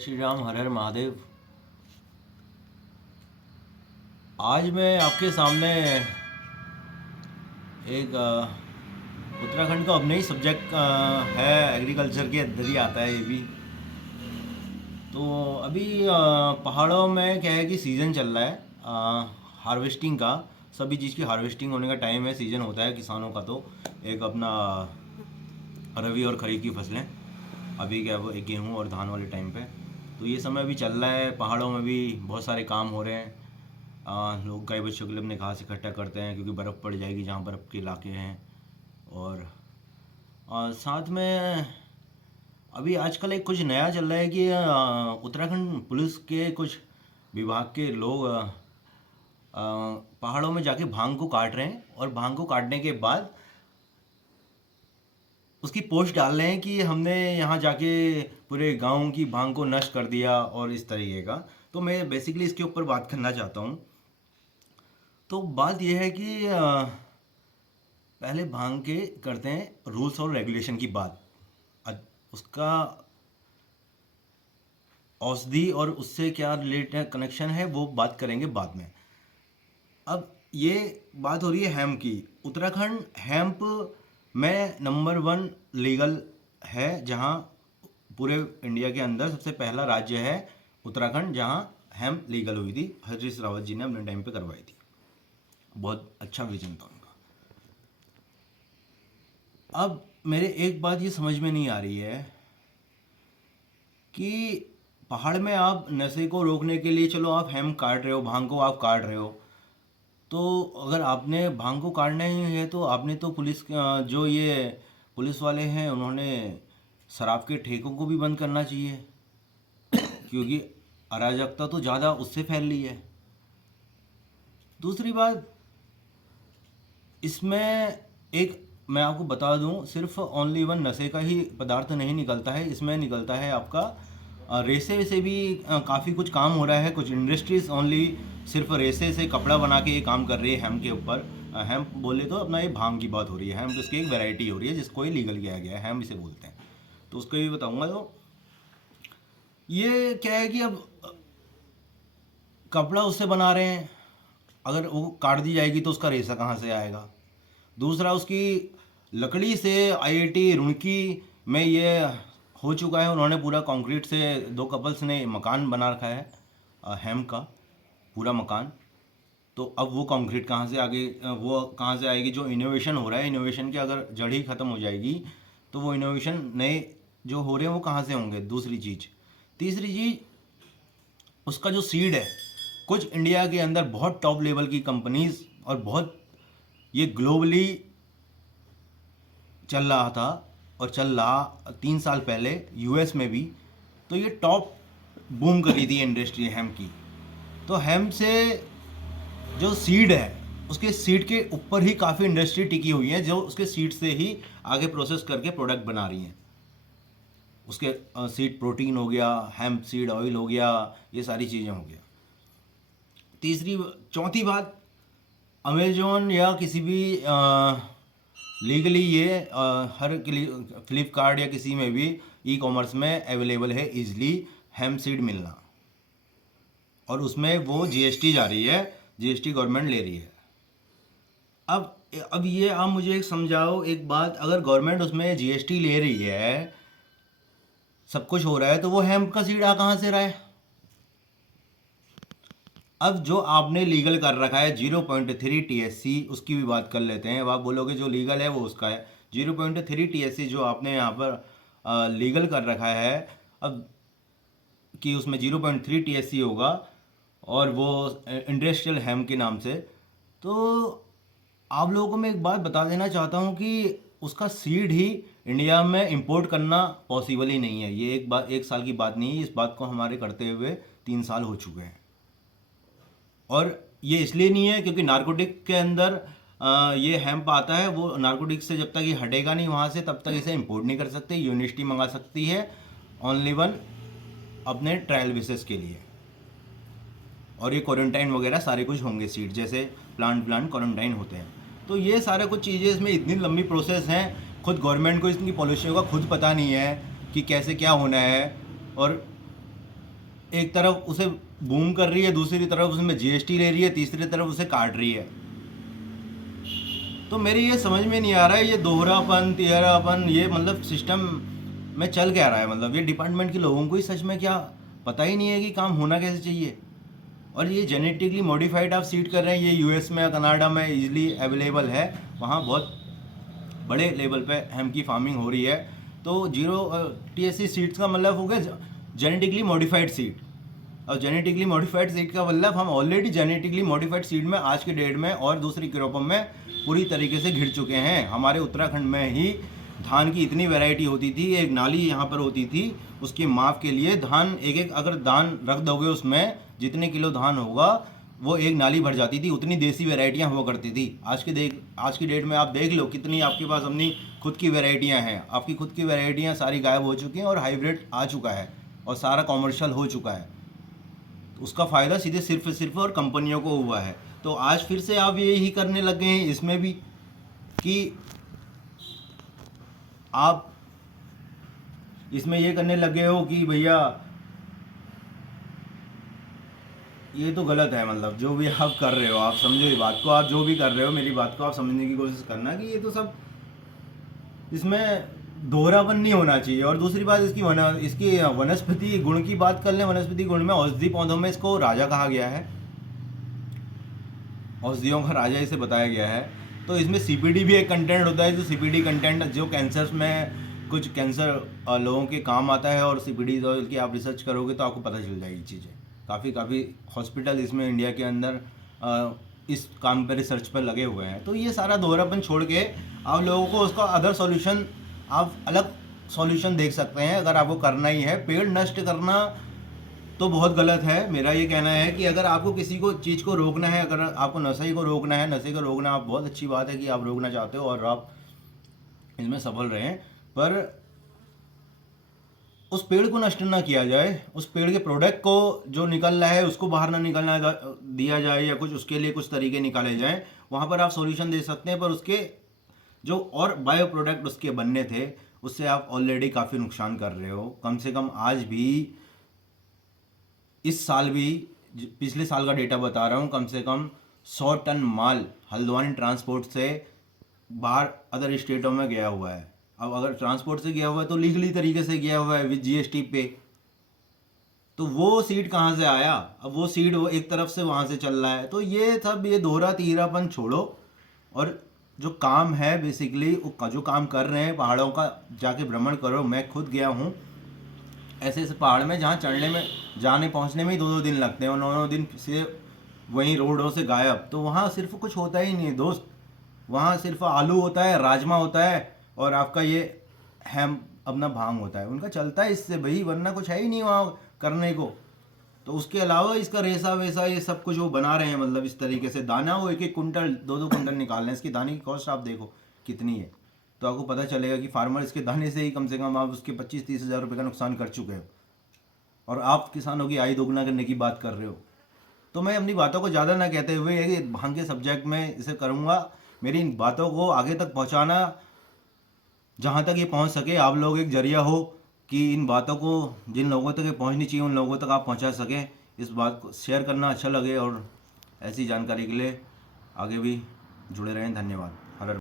श्री राम, हर हर महादेव। आज मैं आपके सामने एक उत्तराखंड का अपना ही सब्जेक्ट है, एग्रीकल्चर के अंदर ही आता है ये भी। तो अभी पहाड़ों में क्या है कि सीज़न चल रहा है हार्वेस्टिंग का। सभी चीज़ की हार्वेस्टिंग होने का टाइम है, सीज़न होता है किसानों का। तो एक अपना रबी और खरीफ की फसलें अभी क्या वो एक गेहूँ और धान वाले टाइम पे। तो ये समय अभी चल रहा है, पहाड़ों में भी बहुत सारे काम हो रहे हैं। लोग गाय बच्चों के लिए अपने घास इकट्ठा करते हैं क्योंकि बर्फ़ पड़ जाएगी जहाँ बर्फ़ के इलाके हैं। और साथ में अभी आजकल एक कुछ नया चल रहा है कि उत्तराखंड पुलिस के कुछ विभाग के लोग पहाड़ों में जाके भांग को काट रहे हैं, और भांग को काटने के बाद उसकी पोस्ट डाल रहे हैं कि हमने यहाँ जाके पूरे गांव की भांग को नष्ट कर दिया और इस तरीके का। तो मैं बेसिकली इसके ऊपर बात करना चाहता हूँ। तो बात यह है कि पहले भांग के करते हैं रूल्स और रेगुलेशन की बात। उसका औषधि और उससे क्या रिलेटेड कनेक्शन है वो बात करेंगे बाद में। अब ये बात हो रही है हेम्प की। उत्तराखंड हेम्प में नंबर 1 लीगल है, जहाँ पूरे इंडिया के अंदर सबसे पहला राज्य है उत्तराखंड जहाँ हेम्प लीगल हुई थी। हरीश रावत जी ने अपने टाइम पे करवाई थी, बहुत अच्छा विजन था उनका। अब मेरे एक बात ये समझ में नहीं आ रही है कि पहाड़ में आप नशे को रोकने के लिए, चलो आप हेम्प काट रहे हो, भांग को आप काट रहे हो, तो अगर आपने भांग को काटना ही है तो आपने तो पुलिस जो ये पुलिस वाले हैं उन्होंने शराब के ठेकों को भी बंद करना चाहिए, क्योंकि अराजकता तो ज़्यादा उससे फैल रही है। दूसरी बात इसमें एक मैं आपको बता दूं, सिर्फ ओनली 1 नशे का ही पदार्थ नहीं निकलता है, इसमें निकलता है आपका रेसे से भी काफ़ी कुछ काम हो रहा है। कुछ इंडस्ट्रीज ओनली सिर्फ रेसे से कपड़ा बना के ये काम कर रही है हेम्प के ऊपर। हेम्प बोले तो अपना ये भांग की बात हो रही है, हेम्प इसकी एक वैरायटी हो रही है जिसको ये लीगल किया गया है, हेम्प इसे बोलते हैं। तो उसको भी बताऊंगा। तो ये क्या है कि अब कपड़ा उससे बना रहे हैं, अगर वो काट दी जाएगी तो उसका रेशा कहाँ से आएगा। दूसरा, उसकी लकड़ी से आईआईटी रुड़की में ये हो चुका है, उन्होंने पूरा कंक्रीट से 2 कपल्स ने मकान बना रखा है हेम्प का पूरा मकान। तो अब वो कंक्रीट कहाँ से आगे वो कहाँ से आएगी। जो इनोवेशन हो रहा है, इनोवेशन की अगर जड़ ही ख़त्म हो जाएगी तो वो इनोवेशन नए जो हो रहे हैं वो कहाँ से होंगे। दूसरी चीज़, तीसरी चीज़, उसका जो सीड है, कुछ इंडिया के अंदर बहुत टॉप लेवल की कंपनीज और बहुत ये ग्लोबली चल रहा था और चल रहा 3 साल पहले यूएस में भी। तो ये टॉप बूम करी थी इंडस्ट्री हेम्प की। तो हेम्प से जो सीड है, उसके सीड के ऊपर ही काफ़ी इंडस्ट्री टिकी हुई है, जो उसके सीड से ही आगे प्रोसेस करके प्रोडक्ट बना रही हैं। उसके सीड प्रोटीन हो गया, हेम्प सीड ऑयल हो गया, ये सारी चीज़ें हो गया। चौथी बात, अमेजोन या किसी भी लीगली ये हर फ्लिपकार्ट या किसी में भी ई कॉमर्स में अवेलेबल है इजली हेम्प सीड मिलना, और उसमें वो जीएसटी जा रही है, जीएसटी गवर्नमेंट ले रही है। अब ये आप मुझे एक समझाओ एक बात, अगर गवर्नमेंट उसमें जीएसटी ले रही है, सब कुछ हो रहा है, तो वो हेम्प का सीड आ कहाँ से रहा है। अब जो आपने लीगल कर रखा है 0.3 टीएससी, उसकी भी बात कर लेते हैं। अब आप बोलोगे जो लीगल है वो उसका है। 0.3 टीएससी जो आपने यहाँ पर लीगल कर रखा है, अब कि उसमें 0.3 टीएससी होगा और वो इंडस्ट्रियल हेम्प के नाम से। तो आप लोगों को मैं एक बात बता देना चाहता हूँ कि उसका सीड ही इंडिया में इंपोर्ट करना पॉसिबल ही नहीं है। ये एक साल की बात नहीं है, इस बात को हमारे करते हुए 3 साल हो चुके हैं। और ये इसलिए नहीं है क्योंकि नारकोटिक के अंदर ये हेम्प आता है, वो नारकोटिक से जब तक ये हटेगा नहीं वहाँ से तब तक इसे इंपोर्ट नहीं कर सकते। यूनिवर्सिटी मंगा सकती है ओनली 1 अपने ट्रायल बेसिस के लिए, और ये क्वारंटाइन वगैरह सारे कुछ होंगे, सीट जैसे प्लांट क्वारंटाइन होते हैं। तो ये सारे कुछ चीज़ें, इसमें इतनी लंबी प्रोसेस हैं, खुद गवर्नमेंट को इसकी पॉलिसियों का खुद पता नहीं है कि कैसे क्या होना है। और एक तरफ उसे बूम कर रही है, दूसरी तरफ उसमें जीएसटी ले रही है, तीसरी तरफ उसे काट रही है। तो मेरी ये समझ में नहीं आ रहा है, ये दोहरापन तिहरापन ये मतलब सिस्टम में चल क्या रहा है। मतलब ये डिपार्टमेंट के लोगों को ही सच में क्या पता ही नहीं है कि काम होना कैसे चाहिए। और ये जेनेटिकली मॉडिफाइड आप सीड कर रहे हैं, ये यूएस में कनाडा में इजीली अवेलेबल है, वहाँ बहुत बड़े लेवल पे हेम की फार्मिंग हो रही है। तो जीरो टीएससी सीड्स का मतलब हो गया जेनेटिकली मॉडिफाइड सीड। और जेनेटिकली मॉडिफाइड सीड का मतलब हम ऑलरेडी जेनेटिकली मॉडिफाइड सीड में आज के डेट में और दूसरी क्रॉपों में पूरी तरीके से घिर चुके हैं। हमारे उत्तराखंड में ही धान की इतनी वैरायटी होती थी, एक नाली यहाँ पर होती थी, उसके माप के लिए धान एक एक अगर धान रख दोगे उसमें जितने किलो धान होगा वो एक नाली भर जाती थी, उतनी देसी वैरायटियाँ हुआ करती थी। आज की डेट में आप देख लो कितनी आपके पास अपनी खुद की वैरायटियाँ हैं। आपकी खुद की वैरायटियाँ सारी गायब हो चुकी हैं और हाइब्रिड आ चुका है और सारा कॉमर्शियल हो चुका है। उसका फ़ायदा सीधे सिर्फ और कंपनियों को हुआ है। तो आज फिर से आप यही करने लगे हैं इसमें भी कि आप इसमें ये करने लगे हो कि भैया ये तो गलत है। मतलब जो भी आप कर रहे हो आप समझो ये बात को, आप जो भी कर रहे हो मेरी बात को आप समझने की कोशिश करना कि ये तो सब इसमें दोहरापन नहीं होना चाहिए। और दूसरी बात इसकी वनस्पति गुण की बात कर लें, वनस्पति गुण में औषधि पौधों में इसको राजा कहा गया है, औषधियों का राजा इसे बताया गया है। तो इसमें सीपीडी भी एक कंटेंट होता है, जो सीपीडी कंटेंट जो कैंसर्स में कुछ कैंसर लोगों के काम आता है। और सीपीडी की आप रिसर्च करोगे तो आपको पता चल जाएगी चीज़ें। काफ़ी हॉस्पिटल इसमें इंडिया के अंदर इस काम पर रिसर्च पर लगे हुए हैं। तो ये सारा दोहरापन छोड़ के आप लोगों को उसका अदर सॉल्यूशन, आप अलग सॉल्यूशन देख सकते हैं। अगर आपको करना ही है पेड़ नष्ट करना तो बहुत गलत है। मेरा ये कहना है कि अगर आपको किसी को चीज़ को रोकना है, अगर आपको नशे को रोकना है, नशे को रोकना आप बहुत अच्छी बात है कि आप रोकना चाहते हो और आप इसमें सफल रहें, पर उस पेड़ को नष्ट ना किया जाए, उस पेड़ के प्रोडक्ट को जो निकल रहा है उसको बाहर ना निकलना दिया जाए, या कुछ उसके लिए कुछ तरीके निकाले जाएं। वहाँ पर आप सॉल्यूशन दे सकते हैं, पर उसके जो और बायो प्रोडक्ट उसके बनने थे उससे आप ऑलरेडी काफ़ी नुकसान कर रहे हो। कम से कम आज भी, इस साल भी, पिछले साल का डेटा बता रहा हूँ, कम से कम 100 टन माल हल्द्वानी ट्रांसपोर्ट से बाहर अदर स्टेटों में गया हुआ है। अब अगर ट्रांसपोर्ट से गया हुआ है तो लीगली तरीके से गया हुआ है विद जीएसटी पे। तो वो सीड कहाँ से आया? अब वो सीड वो एक तरफ से वहाँ से चल रहा है। तो ये सब ये दोहरा तीहरापन छोड़ो और जो काम है बेसिकली जो काम कर रहे हैं पहाड़ों का जाके भ्रमण करो। मैं खुद गया हूँ ऐसे ऐसे पहाड़ में जहाँ चढ़ने में जाने पहुँचने में ही 2-2 दिन लगते हैं और 9-9 दिन से वहीं रोडों से गायब। तो वहाँ सिर्फ कुछ होता ही नहीं है दोस्त, वहाँ सिर्फ आलू होता है, राजमा होता है और आपका ये हैम अपना भांग होता है, उनका चलता है इससे भाई, वरना कुछ है ही नहीं वहाँ करने को। तो उसके अलावा इसका रेसा वेसा ये सब कुछ वो बना रहे हैं, मतलब इस तरीके से दाना वो 1-1 कुंटल 2-2 कुंटल निकाल रहे हैं। इसकी दाने की कॉस्ट आप देखो कितनी है, तो आपको पता चलेगा कि फार्मर इसके दाने से ही कम से कम आप उसके 25-30 हज़ार रुपये का नुकसान कर चुके हो और आप किसानों की आय दोगुना करने की बात कर रहे हो। तो मैं अपनी बातों को ज़्यादा ना कहते हुए ये भांग के सब्जेक्ट में इसे करूँगा, मेरी इन बातों को आगे तक पहुँचाना, जहाँ तक ये पहुँच सके आप लोग एक जरिया हो कि इन बातों को जिन लोगों तक ये पहुँचनी चाहिए उन लोगों तक आप पहुँचा सकें। इस बात को शेयर करना अच्छा लगे और ऐसी जानकारी के लिए आगे भी जुड़े रहें। धन्यवाद।